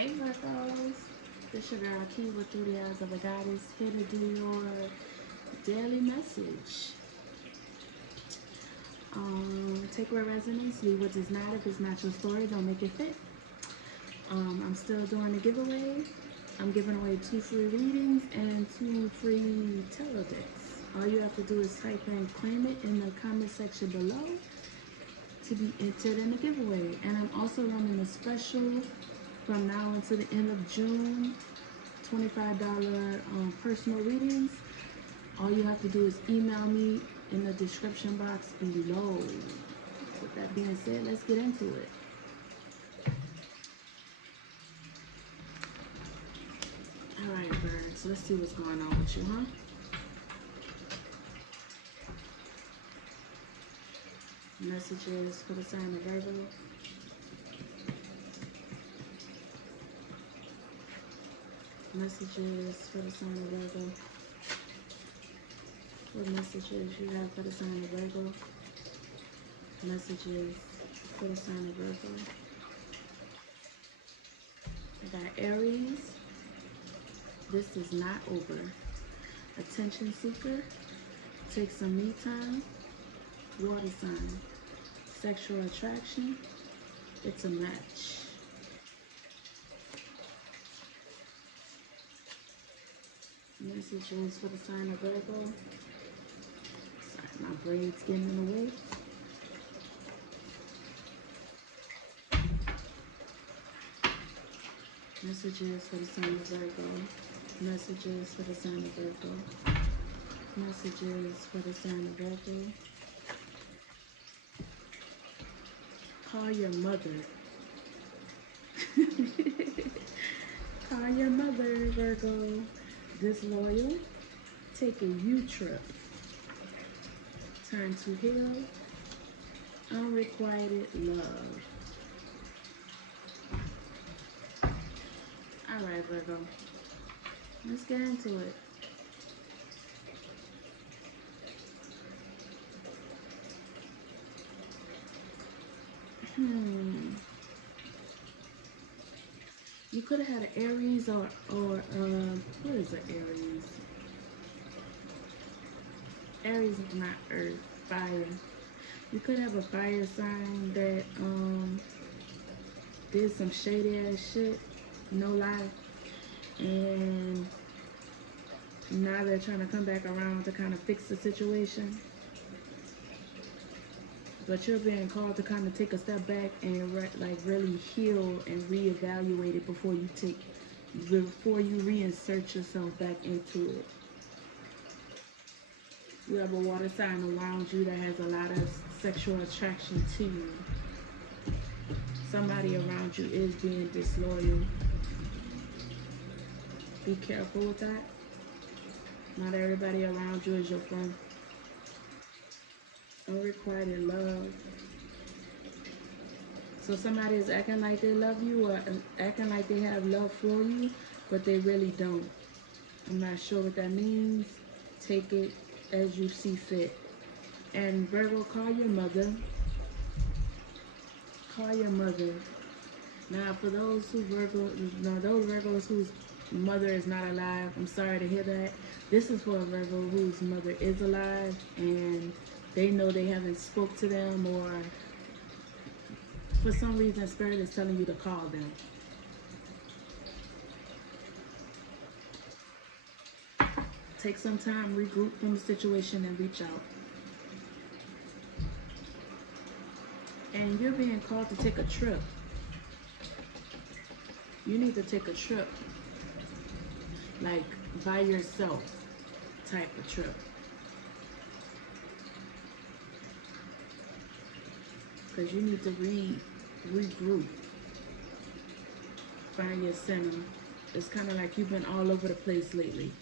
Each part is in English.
Hey Virgos, this your girl Key with 3 Hours of a Goddess here to do your daily message. Take what resonates, leave what does not. If it's not your story, don't make it fit. I'm still doing a giveaway. I'm giving away 2 free readings and 2 free tarot decks. All you have to do is type in claim it in the comment section below to be entered in the giveaway. And I'm also running a special from now until the end of June, $25 personal readings. All you have to do is email me in the description box below. With that being said, let's get into it. All right, birds, let's see what's going on with you, huh? Messages for the sign of Virgo. Messages for the sign of Virgo. What messages you have for the sign of Virgo? Messages for the sign of Virgo. I got Aries. This is not over. Attention seeker. Take some me time. Water sign. Sexual attraction. It's a match. Messages for the sign of Virgo. Sorry, my braid's getting in the way. Messages for the sign of Virgo. Messages for the sign of Virgo. Messages for the sign of Virgo. Call your mother. Call your mother, Virgo. Disloyal. Take a U trip. Time to heal. Unrequited love. All right, Virgo. Let's get into it. You could have had an Aries or what is an Aries? Aries is not earth, fire. You could have a fire sign that did some shady ass shit, no lie. And now they're trying to come back around to kind of fix the situation. But you're being called to kind of take a step back and really heal and reevaluate it before you reinsert yourself back into it. You have a water sign around you that has a lot of sexual attraction to you. Somebody around you is being disloyal. Be careful with that. Not everybody around you is your friend. Unrequited love. So somebody is acting like they love you or acting like they have love for you, but they really don't. I'm not sure what that means. Take it as you see fit. And Virgo, call your mother. Call your mother. Now, for those Virgos whose mother is not alive, I'm sorry to hear that. This is for a Virgo whose mother is alive and they know they haven't spoke to them, or for some reason Spirit is telling you to call them. Take some time, regroup from the situation, and reach out. And you're being called to take a trip. You need to take a trip, like by yourself type of trip. Because you need to regroup, find your center. It's kind of like you've been all over the place lately.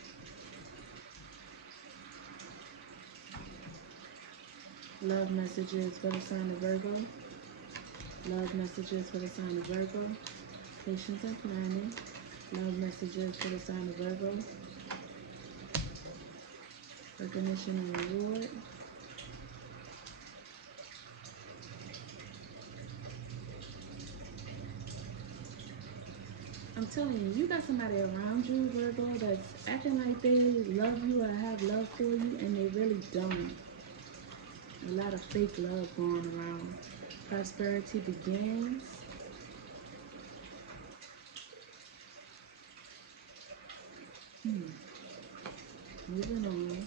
Love messages for the sign of Virgo. Love messages for the sign of Virgo. Patience and planning. Love messages for the sign of Virgo. Recognition and reward. telling you, you got somebody around you, Virgo, that's acting like they love you or have love for you, and they really don't. A lot of fake love going around. Prosperity begins. Moving on.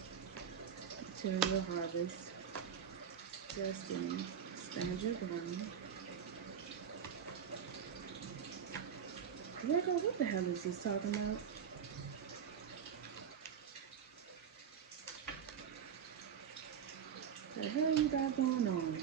Material harvest. Destiny. Stand your ground. Virgo, what the hell is this talking about? The hell you got going on?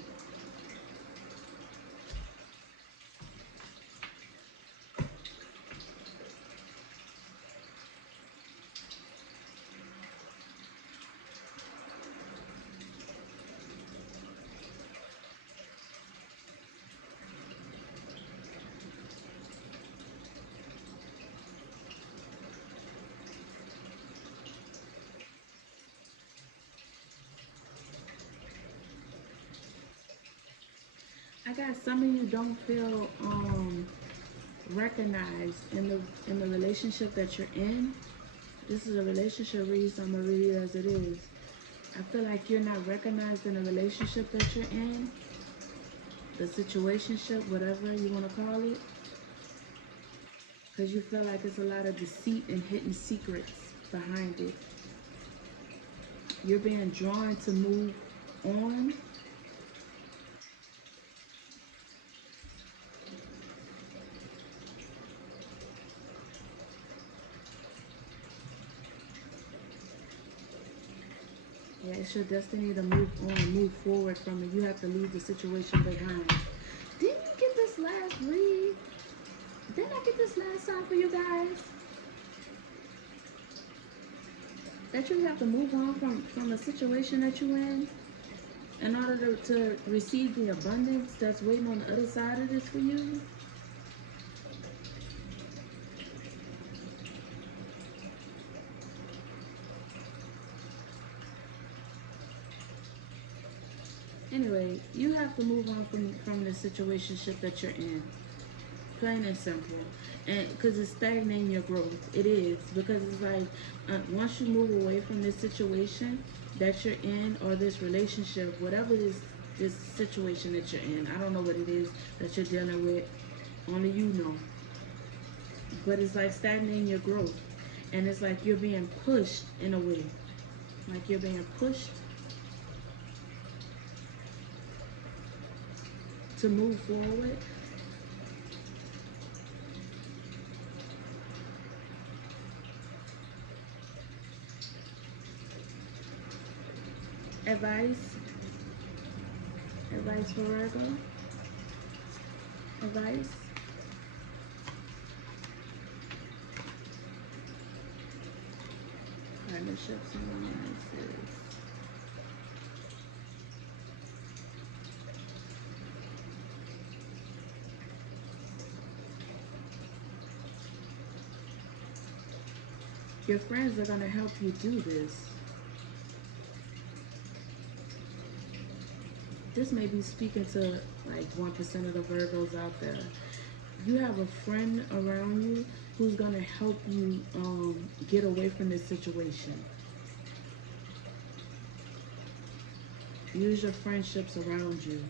I got some of you don't feel recognized in the relationship that you're in. This is a relationship read, so I'm gonna read it as it is. I feel like you're not recognized in the relationship that you're in, the situationship, whatever you want to call it, because you feel like it's a lot of deceit and hidden secrets behind it. You're being drawn to move on. Yeah, it's your destiny to move on, move forward from it. You have to leave the situation behind. Didn't you get this last read? Didn't I get this last time for you guys? That you have to move on from the situation that you're in order to receive the abundance that's waiting on the other side of this for you. Anyway, you have to move on from the situationship that you're in. Plain and simple. And because it's stagnating your growth. It is. Because it's like, once you move away from this situation that you're in, or this relationship, whatever this situation that you're in, I don't know what it is that you're dealing with. Only you know. But it's like stagnating your growth. And it's like you're being pushed in a way. Like you're being pushed to move forward. Advice for Virgo. Advice. Partnerships and romances. Your friends are going to help you do this. This may be speaking to like 1% of the Virgos out there. You have a friend around you who's going to help you get away from this situation. Use your friendships around you.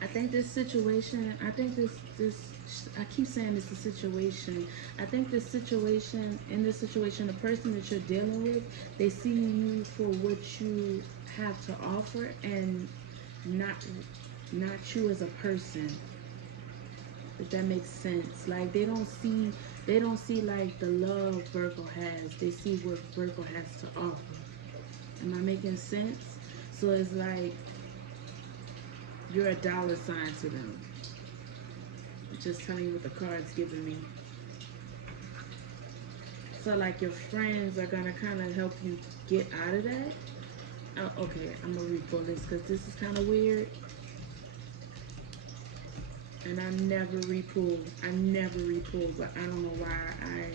I think this situation, I keep saying it's a situation. I think in this situation, the person that you're dealing with, they see you for what you have to offer and not you as a person. If that makes sense. Like they don't see like the love Virgo has. They see what Virgo has to offer. Am I making sense? So it's like you're a dollar sign to them. I'm just telling you what the card's giving me. So like your friends are gonna kind of help you get out of that. Oh, okay, I'm gonna read for this because this is kind of weird. And I never repull. I never repull, but I don't know why I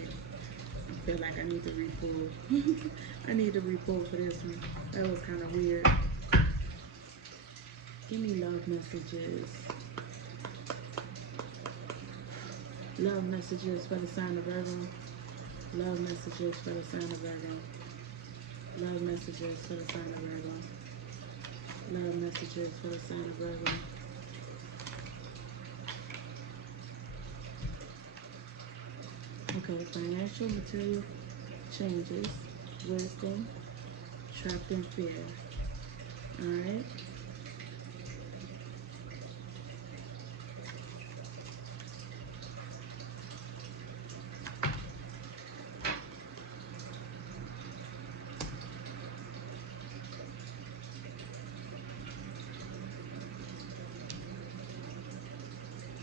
feel like I need to repull. I need to repull for this one. That was kind of weird. Give me love messages. Love messages for the sign of Virgo. Love messages for the sign of Virgo. Love messages for the sign of Virgo. Love messages for the sign of Virgo. Okay, financial, material changes, wisdom, trapped in fear. Alright.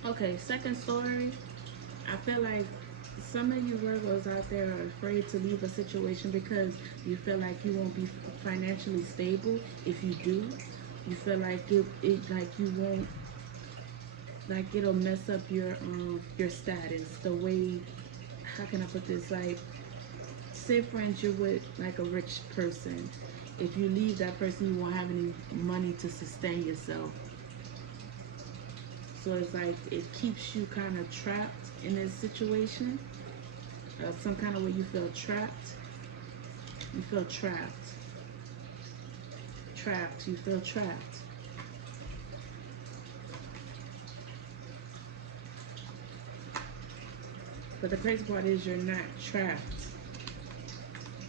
Okay, second story. I feel like some of you Virgos out there are afraid to leave a situation because you feel like you won't be financially stable. If you do, you feel like it like you won't, like it'll mess up your status. The way, how can I put this? Like, say for instance you're with like a rich person. If you leave that person, you won't have any money to sustain yourself. So it's like it keeps you kind of trapped in this situation. Some kind of way you feel trapped. You feel trapped. Trapped. You feel trapped. But the crazy part is you're not trapped.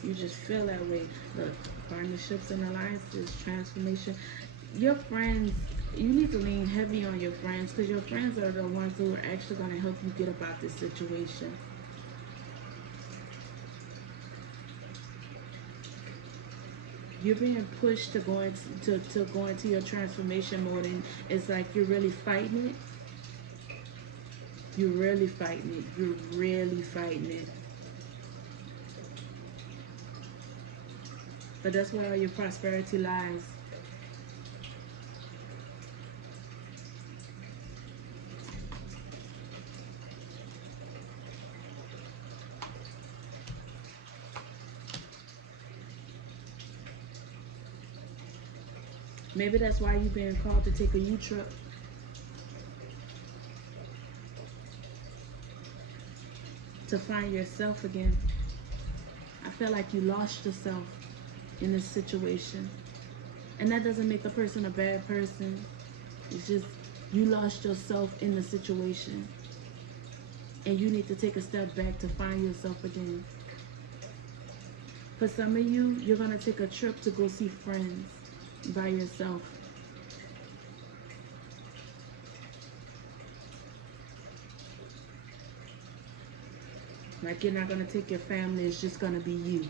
You just feel that way. Look, partnerships and alliances, transformation. Your friends, you need to lean heavy on your friends because your friends are the ones who are actually going to help you get about this situation. You're being pushed to go into your transformation mode, and it's like you're really fighting it. You're really fighting it. You're really fighting it. But that's where all your prosperity lies. Maybe that's why you're being called to take a U-trip. To find yourself again. I feel like you lost yourself in this situation. And that doesn't make the person a bad person. It's just you lost yourself in the situation. And you need to take a step back to find yourself again. For some of you, you're going to take a trip to go see friends by yourself. Like you're not going to take your family, it's just going to be you.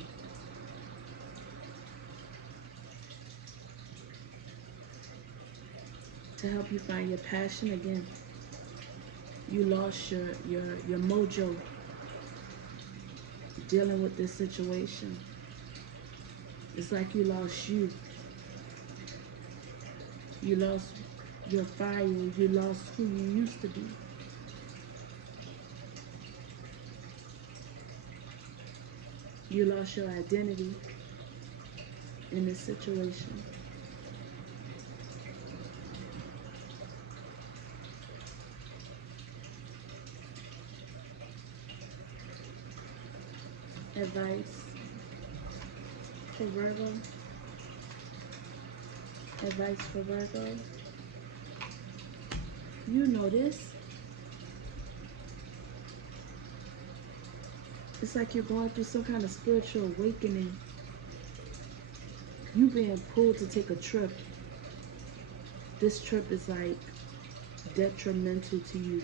To help you find your passion again. You lost your mojo dealing with this situation. It's like you lost you. You lost your fire. You lost who you used to be. You lost your identity in this situation. Advice for Virgo. Advice for Virgo. You know this. It's like you're going through some kind of spiritual awakening. You being pulled to take a trip. This trip is like detrimental to you.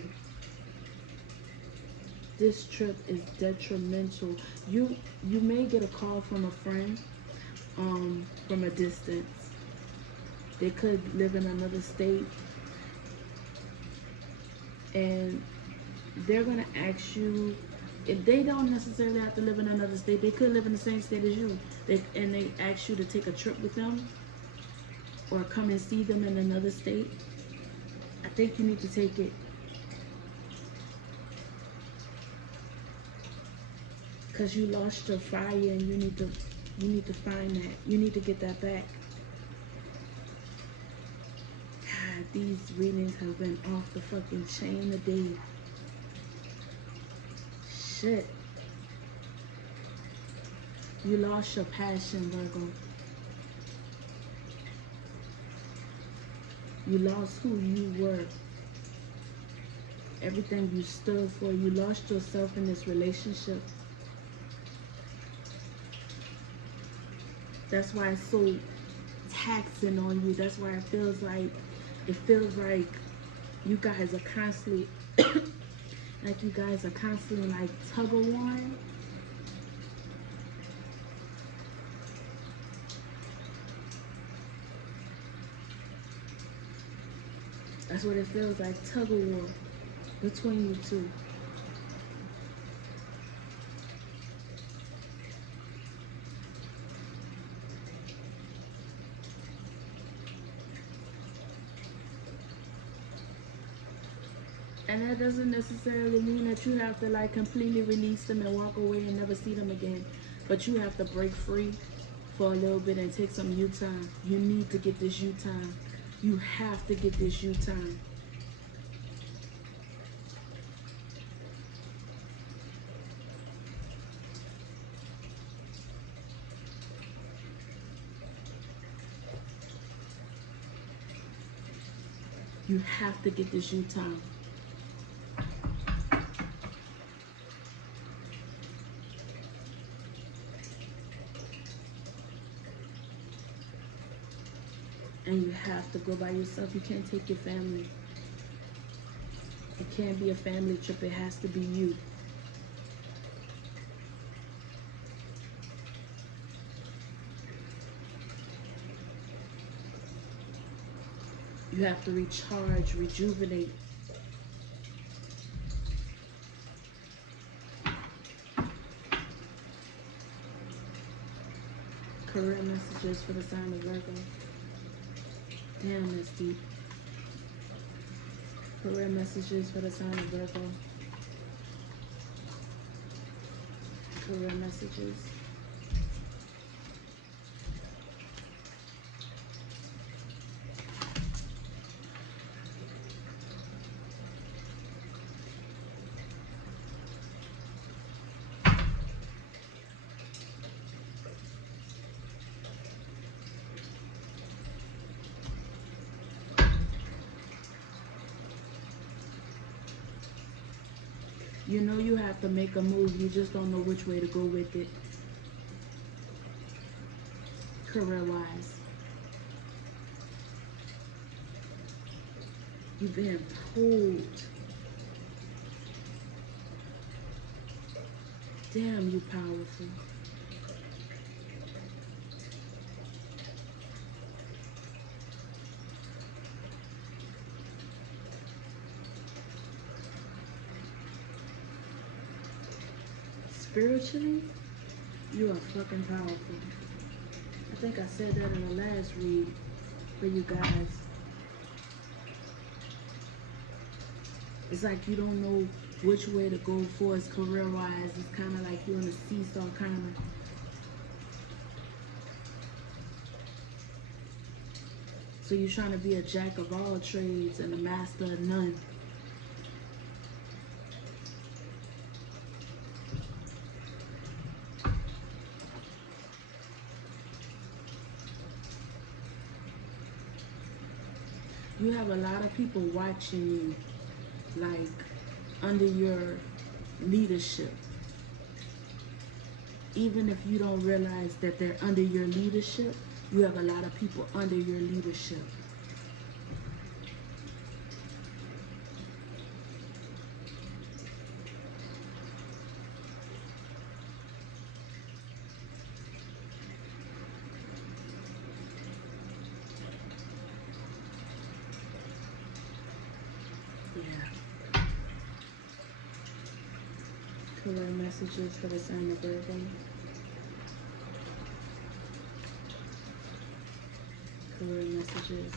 This trip is detrimental. You may get a call from a friend from a distance. They could live in another state. And they're going to ask you, if they don't necessarily have to live in another state, they could live in the same state as you. And they ask you to take a trip with them or come and see them in another state. I think you need to take it. Because you lost your fire and you need to find that. You need to get that back. God, these readings have been off the fucking chain today. Shit. You lost your passion, Virgo. You lost who you were. Everything you stood for. You lost yourself in this relationship. That's why it's so taxing on you. That's why it feels like you guys are constantly like you guys are constantly like tug of warring. That's what it feels like, tug of war between you two. And that doesn't necessarily mean that you have to like completely release them and walk away and never see them again. But you have to break free for a little bit and take some you time. You need to get this you time. You have to get this you time. You have to get this you time. And you have to go by yourself. You can't take your family. It can't be a family trip. It has to be you. You have to recharge, rejuvenate. Career messages for the sign of Virgo. Damn, that's deep. Career messages for the sign of Virgo. Career messages. You know you have to make a move. You just don't know which way to go with it. Career-wise. You've been pulled. Damn, you powerful. Spiritually, you are fucking powerful. I think I said that in the last read for you guys. It's like you don't know which way to go for us career-wise. It's kind of like you're on a seesaw kind of. So you're trying to be a jack of all trades and a master of none. You have a lot of people watching you, like, under your leadership. Even if you don't realize that they're under your leadership, you have a lot of people under your leadership. Yeah. Career messages for the sign of Virgo. Career messages.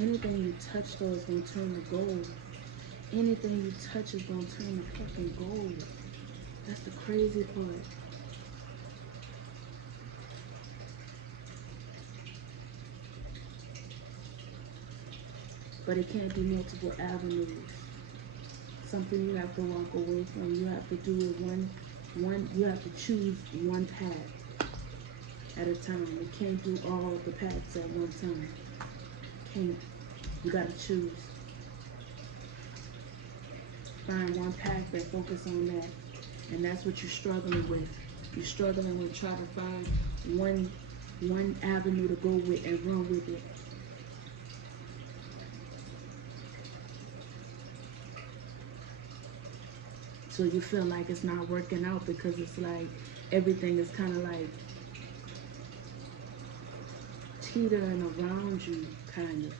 Anything you touch, though, is going to turn to gold. Anything you touch is going to turn to fucking gold. That's the crazy part. But it can't be multiple avenues. Something you have to walk away from. You have to do it you have to choose one path at a time. You can't do all of the paths at one time. Can't. You gotta choose. Find one path and focus on that. And that's what you're struggling with. You're struggling with trying to find one avenue to go with and run with it. So you feel like it's not working out because it's like everything is kind of like teetering around you, kind of.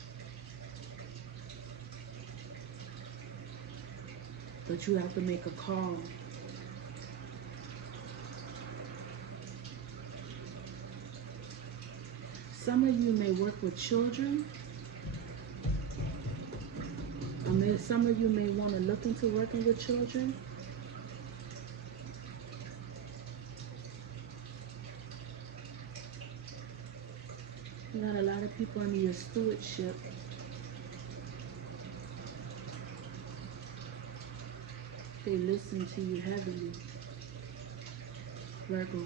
But you have to make a call. Some of you may work with children. Some of you may want to look into working with children. You got a lot of people under your stewardship. They listen to you heavily. Virgo.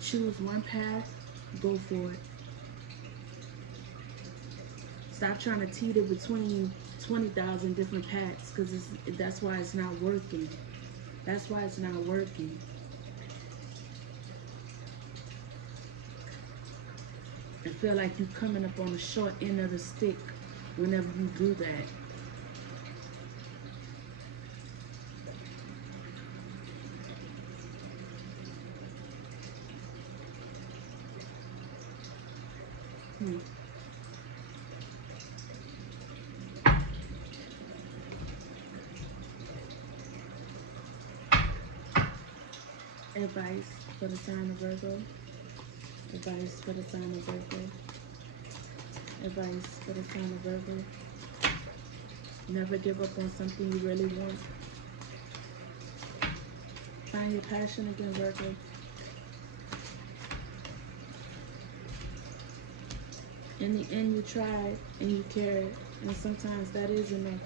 Choose one path, go for it. Stop trying to teeter between 20,000 different paths, because that's why it's not working. That's why it's not working. I feel like you're coming up on the short end of the stick whenever you do that. Advice for the sign of Virgo. Advice for the sign of Virgo. Advice for the sign of Virgo. Never give up on something you really want. Find your passion again, Virgo. In the end, you tried and you cared, and sometimes that is enough.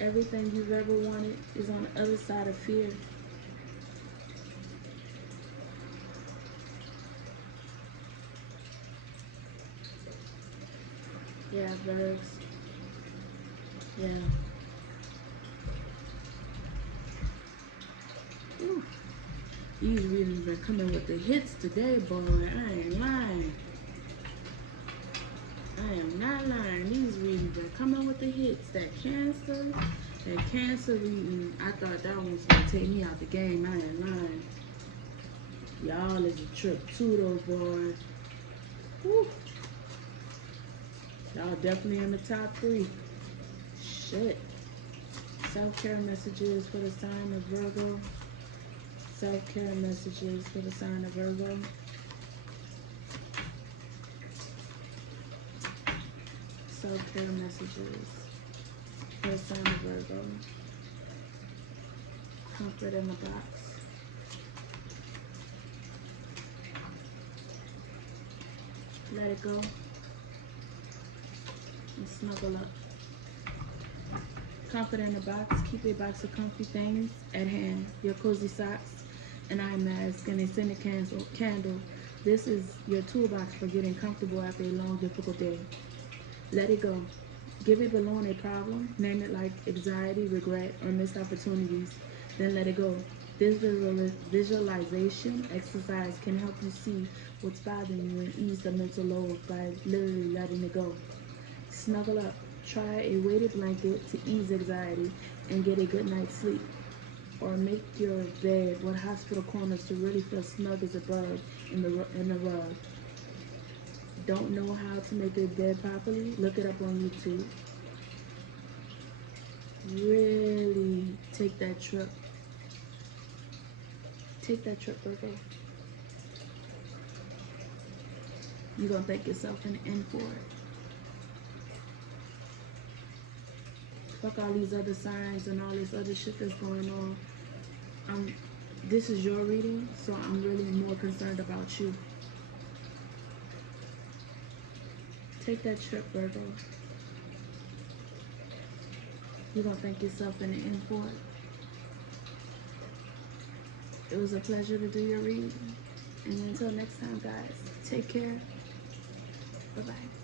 Everything you've ever wanted is on the other side of fear. Yeah, Virgs. Yeah. Ooh. These readings are coming with the hits today, boy. I ain't lying. I am not lying. These readings are coming with the hits. That Cancer reading, I thought that one was going to take me out the game. I ain't lying. Y'all is a trip too, though, boy. Woo. Y'all definitely in the top 3. Shit. Self-care messages for the sign of Virgo. Self-care messages for the sign of Virgo. Self-care messages for the sign of Virgo. Comfort in the box. Let it go. And snuggle up. Comfort in the box. Keep a box of comfy things at hand. Your cozy socks, an eye mask, and a scented candle. This is your toolbox for getting comfortable after a long, difficult day. Let it go. Give a balloon a problem. Name it like anxiety, regret, or missed opportunities. Then let it go. This visualization exercise can help you see what's bothering you and ease the mental load by literally letting it go. Snuggle up. Try a weighted blanket to ease anxiety and get a good night's sleep. or make your bed with hospital corners to really feel snug as a bug in the rug. Don't know how to make your bed properly? Look it up on YouTube. Really take that trip. Take that trip, Virgo. You're gonna thank yourself in the end for it. Fuck all these other signs and all this other shit that's going on. This is your reading, so I'm really more concerned about you. Take that trip, Virgo. You're gonna thank yourself in the end for it. It was a pleasure to do your reading. And until next time, guys, take care. Bye-bye.